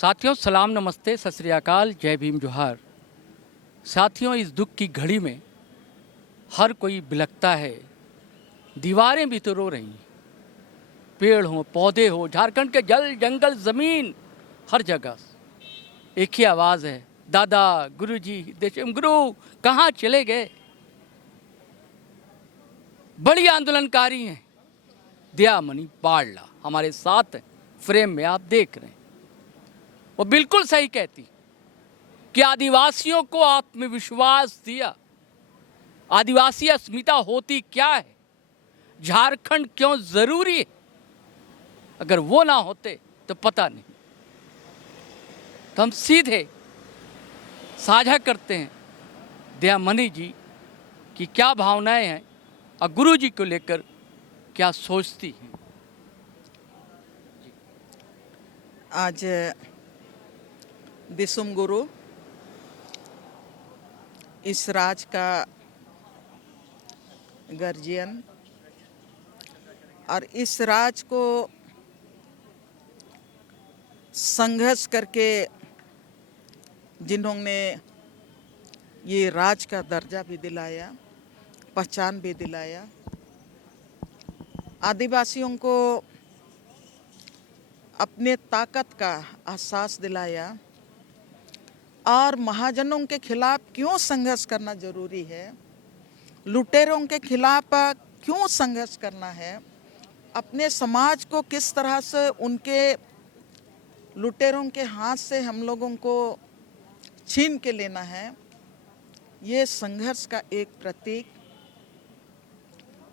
साथियों सलाम नमस्ते सत श्री अकाल जय भीम जोहार। साथियों इस दुख की घड़ी में हर कोई बिलखता है, दीवारें भी तो रो रही हैं, पेड़ हो पौधे हो, झारखंड के जल जंगल ज़मीन हर जगह एक ही आवाज़ है, दादा गुरुजी देशम गुरु कहाँ चले गए। बड़ी आंदोलनकारी हैं दयामणि बारला हमारे साथ हैं, फ्रेम में आप देख रहे हैं। वो बिल्कुल सही कहती कि आदिवासियों को आत्मविश्वास दिया, आदिवासी अस्मिता होती क्या है, झारखंड क्यों जरूरी है, अगर वो ना होते तो पता नहीं। तो हम सीधे साझा करते हैं दयामणि जी की क्या भावनाएं हैं और गुरु जी को लेकर क्या सोचती हैं। आज दिसुम गुरु इस राज का गार्जियन और इस राज को संघर्ष करके जिन्होंने ये राज का दर्जा भी दिलाया, पहचान भी दिलाया, आदिवासियों को अपने ताकत का एहसास दिलाया और महाजनों के खिलाफ क्यों संघर्ष करना जरूरी है, लुटेरों के खिलाफ क्यों संघर्ष करना है, अपने समाज को किस तरह से उनके लुटेरों के हाथ से हम लोगों को छीन के लेना है, ये संघर्ष का एक प्रतीक,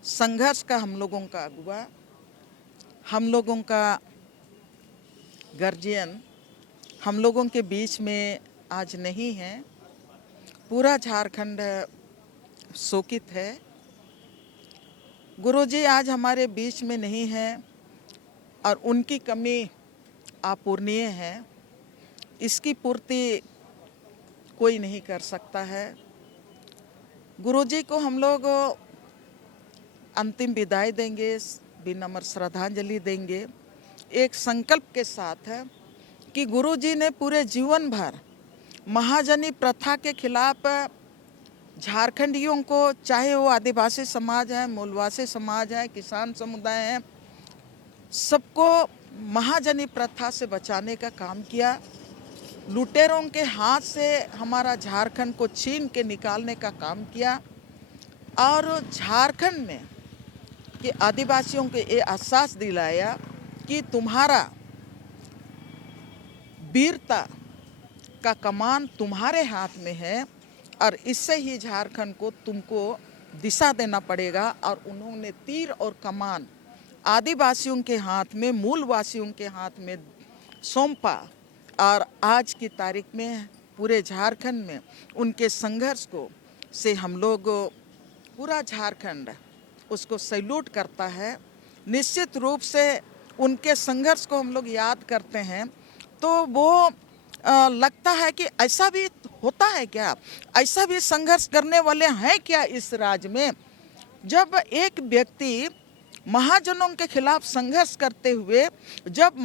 संघर्ष का हम लोगों का अगुवा, हम लोगों का गार्जियन हम लोगों के बीच में आज नहीं है। पूरा झारखंड शोकित है। गुरुजी आज हमारे बीच में नहीं है और उनकी कमी अपूरणीय है, इसकी पूर्ति कोई नहीं कर सकता है। गुरुजी को हम लोग अंतिम विदाई देंगे, विनम्र श्रद्धांजलि देंगे, एक संकल्प के साथ है कि गुरुजी ने पूरे जीवन भर महाजनी प्रथा के खिलाफ झारखंडियों को, चाहे वो आदिवासी समाज है, मूलवासी समाज है, किसान समुदाय है, सबको महाजनी प्रथा से बचाने का काम किया। लुटेरों के हाथ से हमारा झारखंड को छीन के निकालने का काम किया और झारखंड में के आदिवासियों को ये एहसास दिलाया कि तुम्हारा वीरता का कमान तुम्हारे हाथ में है और इससे ही झारखंड को तुमको दिशा देना पड़ेगा। और उन्होंने तीर और कमान आदिवासियों के हाथ में, मूलवासियों के हाथ में सौंपा और आज की तारीख में पूरे झारखंड में उनके संघर्ष को से हम लोग, पूरा झारखंड उसको सैल्यूट करता है। निश्चित रूप से उनके संघर्ष को हम लोग याद करते हैं तो वो लगता है कि ऐसा भी होता है क्या, ऐसा भी संघर्ष करने वाले हैं क्या इस राज्य में। जब एक व्यक्ति महाजनों के खिलाफ संघर्ष करते हुए, जब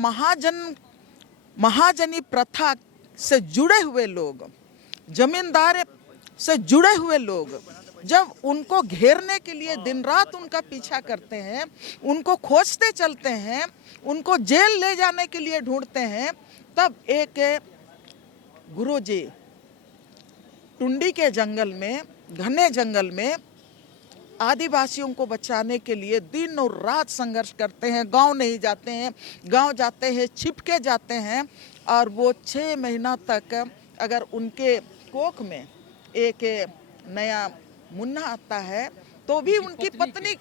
महाजनी प्रथा से जुड़े हुए लोग, जमींदार से जुड़े हुए लोग, जब उनको घेरने के लिए दिन रात उनका पीछा करते हैं, उनको खोजते चलते हैं, उनको जेल ले जाने के लिए ढूंढते हैं, तब एक गुरुजी टुंडी के जंगल में, घने जंगल में आदिवासियों को बचाने के लिए दिन और रात संघर्ष करते हैं। गांव नहीं जाते हैं, गांव जाते हैं छिप के जाते हैं और वो 6 महीना तक अगर उनके कोख में एक नया मुन्ना आता है तो भी उनकी पत्नी,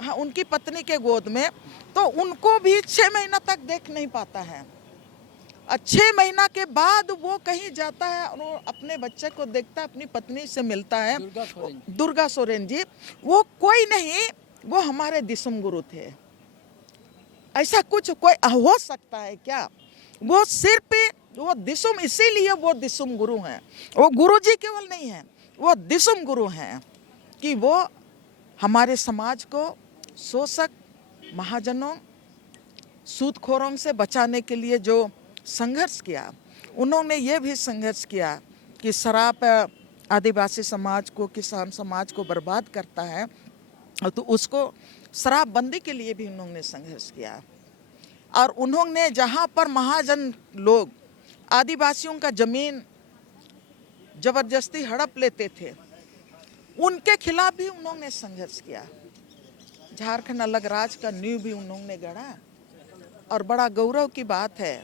हाँ, उनकी पत्नी के गोद में, तो उनको भी 6 महीना तक देख नहीं पाता है। 6 महीना के बाद वो कहीं जाता है और वो अपने बच्चे को देखता है, अपनी पत्नी से मिलता है, दुर्गा सोरेन जी। वो कोई नहीं, वो हमारे दिसुम गुरु थे। ऐसा कुछ कोई हो सकता है क्या? वो सिर्फ वो दिसुम, इसीलिए वो दिसुम गुरु हैं। वो गुरु जी केवल नहीं हैं, वो दिसुम गुरु हैं कि वो हमारे समाज को शोषक महाजनों, सूदखोरों से बचाने के लिए जो संघर्ष किया। उन्होंने ये भी संघर्ष किया कि शराब आदिवासी समाज को, किसान समाज को बर्बाद करता है, तो उसको शराबबंदी के लिए भी उन्होंने संघर्ष किया। और उन्होंने जहाँ पर महाजन लोग आदिवासियों का जमीन जबरदस्ती हड़प लेते थे, उनके खिलाफ भी उन्होंने संघर्ष किया। झारखंड अलग राज्य का नींव भी उन्होंने गढ़ा। और बड़ा गौरव की बात है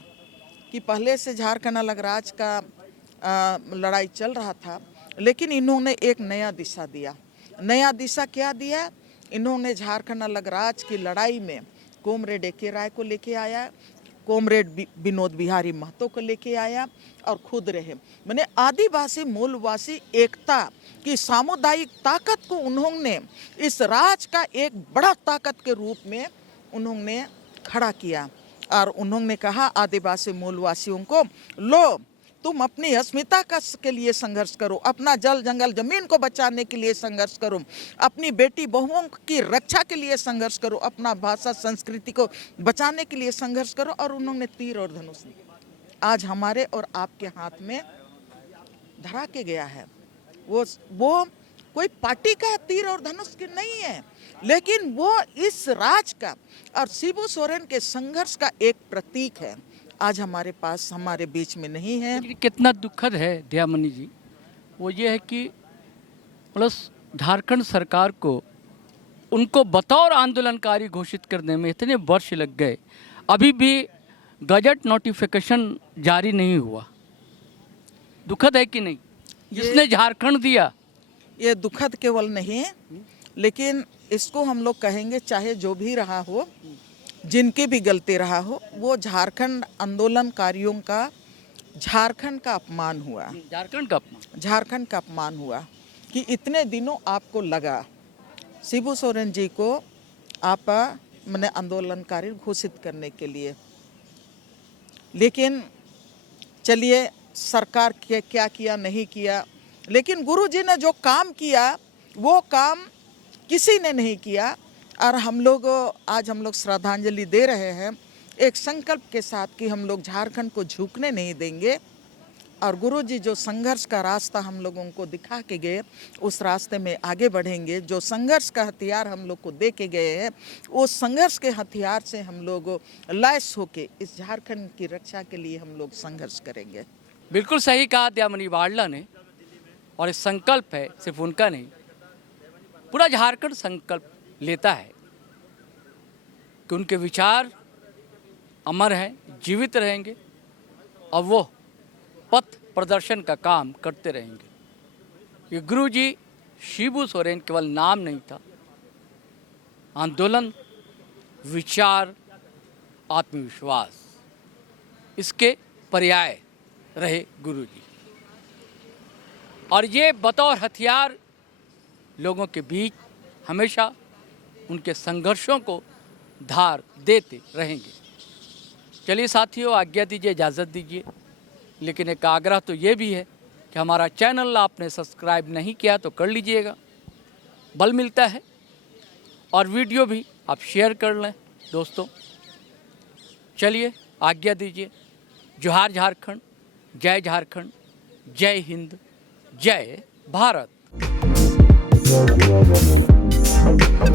कि पहले से झारखंड अलग राज्य का लड़ाई चल रहा था, लेकिन इन्होंने एक नया दिशा दिया। नया दिशा क्या दिया? इन्होंने झारखंड अलग राज्य की लड़ाई में कॉमरेड ए.के. राय को लेके आया, कॉमरेड विनोद बिहारी महतो को लेके आया और खुद रहे। मैंने आदिवासी मूलवासी एकता की सामुदायिक ताकत को उन्होंने इस राज्य का एक बड़ा ताकत के रूप में उन्होंने खड़ा किया। और उन्होंने कहा आदिवासी मूलवासियों को, लो तुम अपनी अस्मिता के लिए संघर्ष करो, अपना जल जंगल जमीन को बचाने के लिए संघर्ष करो, अपनी बेटी बहुओं की रक्षा के लिए संघर्ष करो, अपना भाषा संस्कृति को बचाने के लिए संघर्ष करो। और उन्होंने तीर और धनुष आज हमारे और आपके हाथ में धरा के गया है। वो कोई पार्टी का तीर और धनुष की नहीं है, लेकिन वो इस राज्य का और शिबू सोरेन के संघर्ष का एक प्रतीक है। आज हमारे पास, हमारे बीच में नहीं है। कितना दुखद है दयामणि जी, वो ये है कि प्लस झारखंड सरकार को उनको बतौर आंदोलनकारी घोषित करने में इतने वर्ष लग गए, अभी भी गजट नोटिफिकेशन जारी नहीं हुआ। दुखद है कि नहीं? जिसने झारखंड दिया, ये दुखद केवल नहीं है, लेकिन इसको हम लोग कहेंगे चाहे जो भी रहा हो, जिनकी भी गलती रहा हो, वो झारखंड आंदोलनकारियों का झारखंड का अपमान हुआ। झारखंड का अपमान हुआ कि इतने दिनों आपको लगा शिबू सोरेन जी को आप मैंने आंदोलनकारी घोषित करने के लिए, लेकिन चलिए सरकार के क्या किया नहीं किया, लेकिन गुरु जी ने जो काम किया वो काम किसी ने नहीं किया। और हम लोग आज श्रद्धांजलि दे रहे हैं एक संकल्प के साथ कि हम लोग झारखंड को झुकने नहीं देंगे। और गुरु जी जो संघर्ष का रास्ता हम लोगों को दिखा के गए, उस रास्ते में आगे बढ़ेंगे। जो संघर्ष का हथियार हम लोग को दे के गए हैं, उस संघर्ष के हथियार से हम लोग लैस होके इस झारखंड की रक्षा के लिए हम लोग संघर्ष करेंगे। बिल्कुल सही कहा दयामणि बारला ने। और इस संकल्प है सिर्फ उनका नहीं, पूरा झारखंड संकल्प लेता है कि उनके विचार अमर हैं, जीवित रहेंगे और वो पथ प्रदर्शन का काम करते रहेंगे। ये गुरु जी शिबू सोरेन केवल नाम नहीं था, आंदोलन, विचार, आत्मविश्वास, इसके पर्याय रहे गुरु जी। और ये बतौर हथियार लोगों के बीच हमेशा उनके संघर्षों को धार देते रहेंगे। चलिए साथियों, आज्ञा दीजिए, इजाज़त दीजिए। लेकिन एक आग्रह तो ये भी है कि हमारा चैनल आपने सब्सक्राइब नहीं किया तो कर लीजिएगा, बल मिलता है। और वीडियो भी आप शेयर कर लें दोस्तों। चलिए आज्ञा दीजिए। जोहार झारखंड, जय झारखंड, जय हिंद, जय भारत।